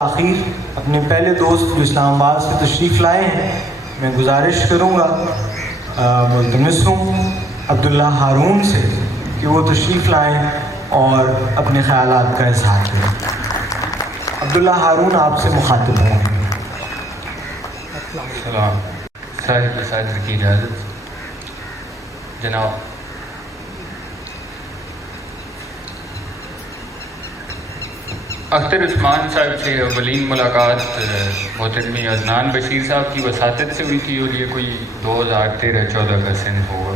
آخر اپنے پہلے دوست جو اسلام آباد سے تشریف لائے ہیں میں گزارش کروں گا ملتمس ہوں عبداللہ ہارون سے کہ وہ تشریف لائیں اور اپنے خیالات کا اظہار کریں۔ عبداللہ ہارون آپ سے مخاطب ہیں۔ سلام صاحب صدر کی اجازت جناب، اختر عثمان صاحب سے اولین ملاقات محترم عدنان بشیر صاحب کی وساطت سے ہوئی تھی اور یہ کوئی 2013-14 کا سن ہوگا۔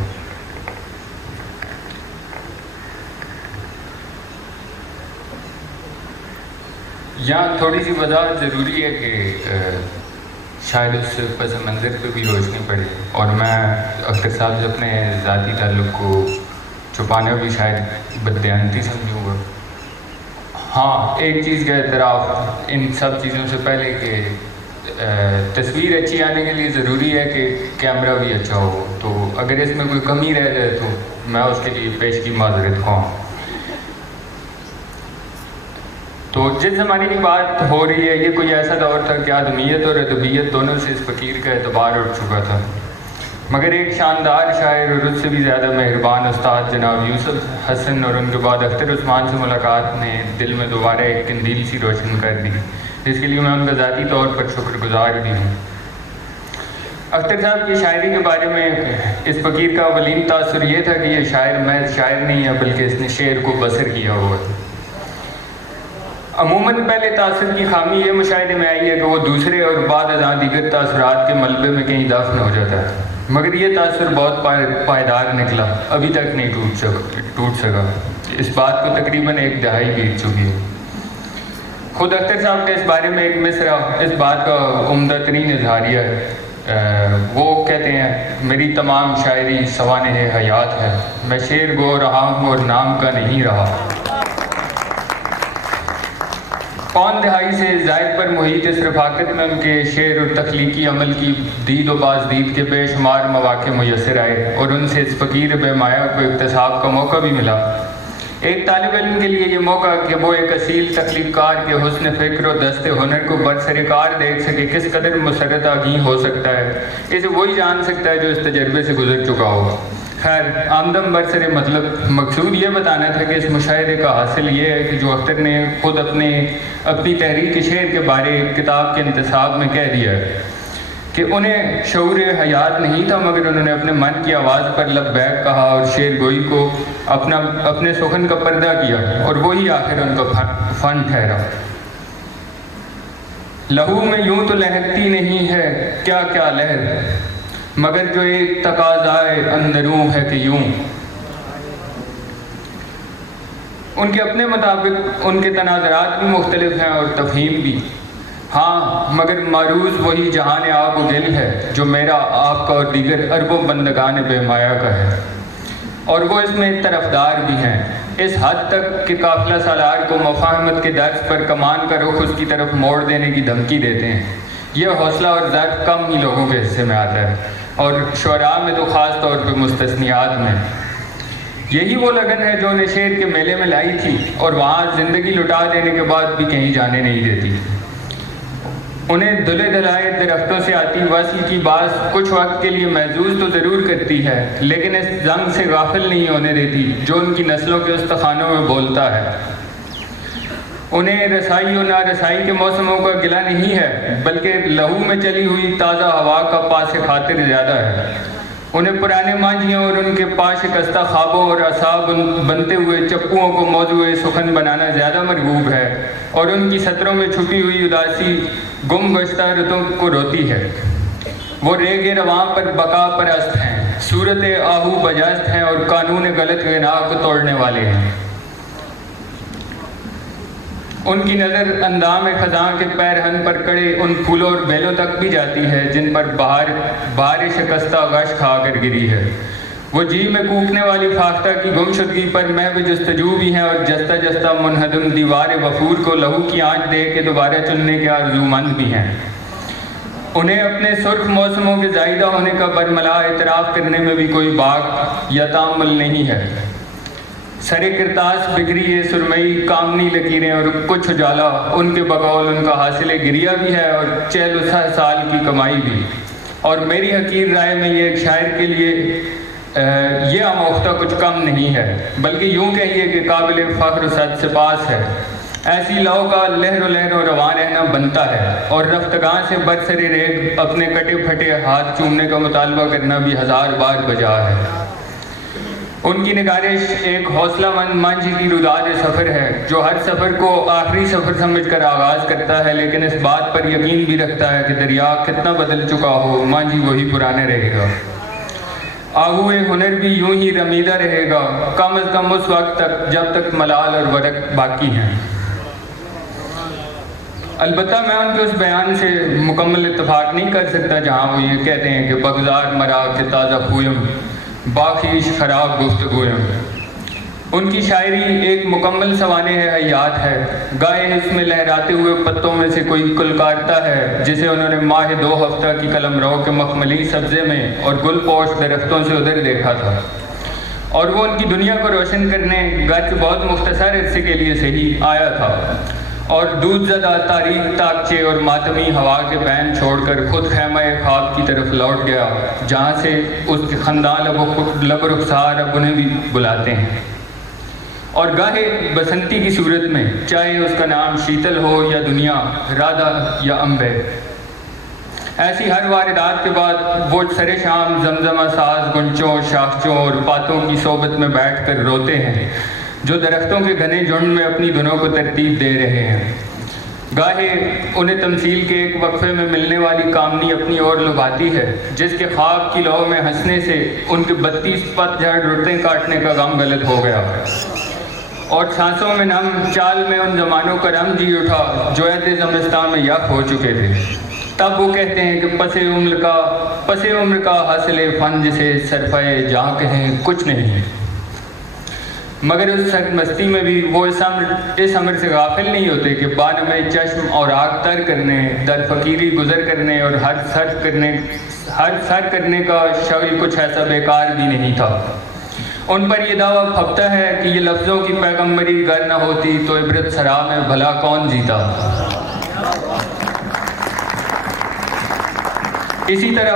یہاں تھوڑی سی وضاحت ضروری ہے کہ شاید اس پس منظر پہ بھی روشنی پڑے، اور میں اختر صاحب سے اپنے ذاتی تعلق کو چھپانا بھی شاید بددیانتی سمجھوں گا۔ ہاں، ایک چیز کا اعتراف ان سب چیزوں سے پہلے کہ تصویر اچھی آنے کے لیے ضروری ہے کہ کیمرہ بھی اچھا ہو، تو اگر اس میں کوئی کمی رہ جائے تو میں اس کے لیے پیش کی معذرت خواہاں۔ تو جس زمانے کی بات ہو رہی ہے یہ کوئی ایسا دور تھا کہ آدمیت اور ادبیت دونوں سے اس فقیر کا اعتبار اٹھ چکا تھا، مگر ایک شاندار شاعر اور اس سے بھی زیادہ مہربان استاد جناب یوسف حسن اور ان کے بعد اختر عثمان سے ملاقات نے دل میں دوبارہ ایک قندیل سی روشن کر دی، جس کے لیے میں ان کا ذاتی طور پر شکر گزار بھی ہوں۔ اختر صاحب کی شاعری کے بارے میں اس فقیر کا اولین تاثر یہ تھا کہ یہ شاعر محض شاعر نہیں ہے بلکہ اس نے شعر کو بسر کیا ہوا ہے۔ عموماً پہلے تاثر کی خامی یہ مشاہدے میں آئی ہے کہ وہ دوسرے اور بعد ازاں دیگر تاثرات کے ملبے میں کہیں دفن ہو جاتا ہے، مگر یہ تاثر بہت پائیدار نکلا، ابھی تک نہیں ٹوٹ سکا۔ اس بات کو تقریباً ایک دہائی بیت چکی ہے۔ خود اختر صاحب کا اس بارے میں ایک مصرع اس بات کا عمدہ ترین اظہاریہ ہے۔ وہ کہتے ہیں، میری تمام شاعری سوانح حیات ہے، میں شعر گو رہا ہوں اور نام کا نہیں رہا۔ پون دہائی سے زائد پر محیط اس رفاقت میں ان کے شعر اور تخلیقی عمل کی دید و بازدید کے بے شمار مواقع میسر آئے اور ان سے اس فقیر بے مایہ کو اکتساب کا موقع بھی ملا۔ ایک طالب علم کے لیے یہ موقع کہ وہ ایک اصیل تخلیق کار کے حسن فکر و دست ہنر کو برسر کار دیکھ سکے کس قدر مسرت آگیں ہو سکتا ہے، اسے وہی جان سکتا ہے جو اس تجربے سے گزر چکا ہوگا۔ خیر، آمدم برسر مطلب مقصود یہ بتانا تھا کہ اس مشاہدے کا حاصل یہ ہے کہ جو اختر نے خود اپنی تحریک شعر کے بارے کتاب کے انتصاب میں کہہ دیا ہے کہ انہیں شعور حیات نہیں تھا، مگر انہوں نے اپنے من کی آواز پر لبیک کہا اور شعر گوئی کو اپنے سخن کا پردہ کیا، اور وہی آخر ان کا فن ٹھہرا۔ لہو میں یوں تو لہکتی نہیں ہے کیا کیا لہر، مگر جو ایک تقاضائے اندروں ہے کہ یوں۔ ان کے اپنے مطابق ان کے تناظرات بھی مختلف ہیں اور تفہیم بھی، ہاں، مگر معروض وہی جہان آب و گل ہے جو میرا، آپ کا اور دیگر اربوں بندگان بے مایہ کا ہے، اور وہ اس میں طرفدار بھی ہیں، اس حد تک کہ قافلہ سالار کو مفاہمت کے درس پر کمان کا رخ اس کی طرف موڑ دینے کی دھمکی دیتے ہیں۔ یہ حوصلہ اور ذات کم ہی لوگوں کے حصے میں آتا ہے، اور شعراء میں تو خاص طور پہ مستثنیات میں۔ یہی وہ لگن ہے جو انہیں شعر کے میلے میں لائی تھی اور وہاں زندگی لٹا دینے کے بعد بھی کہیں جانے نہیں دیتی۔ انہیں دلے دلائے درختوں سے آتی وصل کی باز کچھ وقت کے لیے محظوظ تو ضرور کرتی ہے، لیکن اس زنگ سے غافل نہیں ہونے دیتی جو ان کی نسلوں کے استخوانوں میں بولتا ہے۔ انہیں رسائی و نارسائی کے موسموں کا گلہ نہیں ہے، بلکہ لہو میں چلی ہوئی تازہ ہوا کا پاس خاطر زیادہ ہے۔ انہیں پرانے مانجھیوں اور ان کے پاش کستہ خوابوں اور اعصاب بنتے ہوئے چپوؤں کو موضوع سخن بنانا زیادہ مرغوب ہے، اور ان کی سطروں میں چھپی ہوئی اداسی گم گشتہ رتوں کو روتی ہے۔ وہ ریگ رواں پر بقا پرست ہیں، صورت آہو بجست ہیں اور قانون غلط غنا کو توڑنے والے ہیں۔ ان کی نظر اندام خزاں کے پیرہن پر کڑے ان پھولوں اور بیلوں تک بھی جاتی ہے جن پر بہار شکستہ غش کھا کر گری ہے۔ وہ جی میں کوکنے والی فاختہ کی گمشدگی پر محو جستجو بھی ہیں، اور جستہ جستہ منہدم دیوار وفور کو لہو کی آنچ دے کے دوبارہ چننے کے آرزومند بھی ہیں۔ انہیں اپنے سرخ موسموں کے زائدہ ہونے کا برملا اعتراف کرنے میں بھی کوئی باک یا تامل نہیں ہے۔ سرے کرتاس بگری ہے سرمئی کامنی لکیریں اور کچھ اجالا ان کے بقول ان کا حاصل گریہ بھی ہے اور 46 سال کی کمائی بھی. اور میری حقیر رائے میں یہ ایک شاعر کے لیے یہ آموختہ کچھ کم نہیں ہے بلکہ یوں کہیے کہ قابل فخر و صد سپاس ہے. ایسی لو کا لہر و روان رہنا بنتا ہے اور رفتگاں سے برسر ریگ اپنے کٹے پھٹے ہاتھ چومنے کا مطالبہ کرنا بھی 1000 بار بجا ہے. ان کی نگارش ایک حوصلہ مند مانجھی کی روداد سفر ہے جو ہر سفر کو آخری سفر سمجھ کر آغاز کرتا ہے لیکن اس بات پر یقین بھی رکھتا ہے کہ دریا کتنا بدل چکا ہو مانجھی وہی پرانے رہے گا. آہوئے ہنر بھی یوں ہی رمیدہ رہے گا کم از کم اس وقت تک جب تک ملال اور ورق باقی ہیں. البتہ میں ان کے اس بیان سے مکمل اتفاق نہیں کر سکتا جہاں وہ یہ کہتے ہیں کہ بگزار مرا کہ تازہ خویم باخیش خراب گفتگویم. ان کی شاعری ایک مکمل سوانح حیات ہے. گائے اس میں لہراتے ہوئے پتوں میں سے کوئی کلکارتا ہے جسے انہوں نے ماہ 2 ہفتہ کی قلمرو کے مخملی سبزے میں اور گل پوش درختوں سے ادھر دیکھا تھا اور وہ ان کی دنیا کو روشن کرنے گرچہ بہت مختصر عرصے کے لیے صحیح آیا تھا اور دودھ زدہ تاریک تاکچے اور ماتمی ہوا کے بین چھوڑ کر خود خیمہ خواب کی طرف لوٹ گیا جہاں سے اس کے خندان لب و رخسار اب انہیں بھی بلاتے ہیں. اور گاہے بسنتی کی صورت میں چاہے اس کا نام شیتل ہو یا دنیا رادھا یا امبے. ایسی ہر واردات کے بعد وہ سرے شام زمزمہ ساز گنچوں شاخچوں اور پاتوں کی صحبت میں بیٹھ کر روتے ہیں جو درختوں کے گھنے جھنڈ میں اپنی دھنوں کو ترتیب دے رہے ہیں. گاہے انہیں تمثیل کے ایک وقفے میں ملنے والی کامنی اپنی اور لبھاتی ہے جس کے خواب کی لو میں ہنسنے سے ان کے 32 پتجھڑ رتیں کاٹنے کا غم غلط ہو گیا اور سانسوں میں نم چال میں ان زمانوں کا رم جی اٹھا جو عہد زمستان میں یک ہو چکے تھے. تب وہ کہتے ہیں کہ پس عمر کا حاصل فن جسے صرفۂ جہاں کہیں کچھ نہیں مگر اس سرمستی میں بھی وہ اس امر سے غافل نہیں ہوتے کہ بان میں چشم اور آگ تر کرنے در فقیری گزر کرنے اور ہر سر کرنے کا شغل کچھ ایسا بیکار بھی نہیں تھا. ان پر یہ دعویٰ پھپتا ہے کہ یہ لفظوں کی پیغمبری گر نہ ہوتی تو عبرت سرا میں بھلا کون جیتا. اسی طرح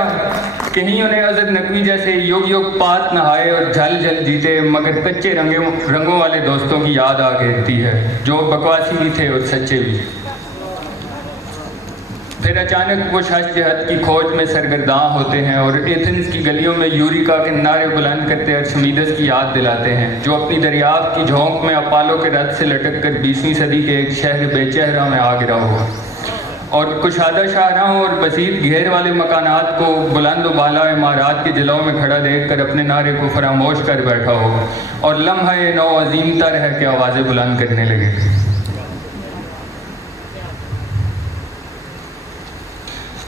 کہیں انہیں حضرت نقوی جیسے یوگ پات نہائے اور جھل جھل جیتے مگر کچے رنگوں والے دوستوں کی یاد آ گھیرتی ہے جو بکواسی بھی تھے اور سچے بھی. پھر اچانک وہ شش جہت کی کھوج میں سرگرداں ہوتے ہیں اور ایتھنز کی گلیوں میں یوریکا کے نعرے بلند کرتے ارشمیدس کی یاد دلاتے ہیں جو اپنی دریافت کی جھونک میں اپالو کے رتھ سے لٹک کر 20ویں صدی کے ایک شہر بے چہرہ میں آ گرا ہوا اور کشادہ شاہراہوں اور بسیط گھیر والے مکانات کو بلند و بالا عمارات کے جلوں میں کھڑا دیکھ کر اپنے نعرے کو فراموش کر بیٹھا ہو اور لمحہ نو عظیم تر ہے کہ آوازیں بلند کرنے لگے.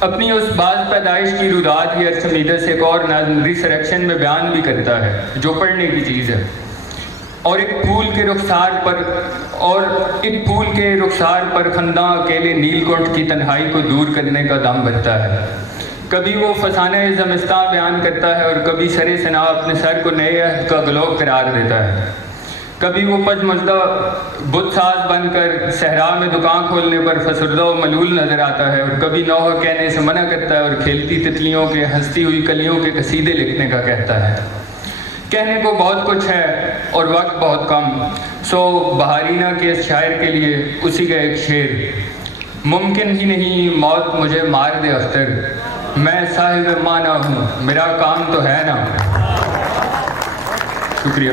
اپنی اس باز پیدائش کی روداد یہ ارشمیدس ایک اور نظم ریسریکشن میں بیان بھی کرتا ہے جو پڑھنے کی چیز ہے. اور ایک پھول کے رخسار پر خنداں اکیلے نیل کنٹھ کی تنہائی کو دور کرنے کا دم بھرتا ہے. کبھی وہ فسانہ زمستان بیان کرتا ہے اور کبھی سرے سنا اپنے سر کو نئے عہد کا گلوب قرار دیتا ہے. کبھی وہ پجمزدہ بت ساز بن کر صحرا میں دکان کھولنے پر فسردہ و ملول نظر آتا ہے اور کبھی نوحہ کہنے سے منع کرتا ہے اور کھیلتی تتلیوں کے ہنستی ہوئی کلیوں کے قصیدے لکھنے کا کہتا ہے. کہنے کو بہت کچھ ہے اور وقت بہت کم سو بہارینہ کے اس شاعر کے لیے اسی کا ایک شعر. ممکن ہی نہیں موت مجھے مار دے اختر میں صاحب معنی ہوں میرا کام تو ہے نا. شکریہ.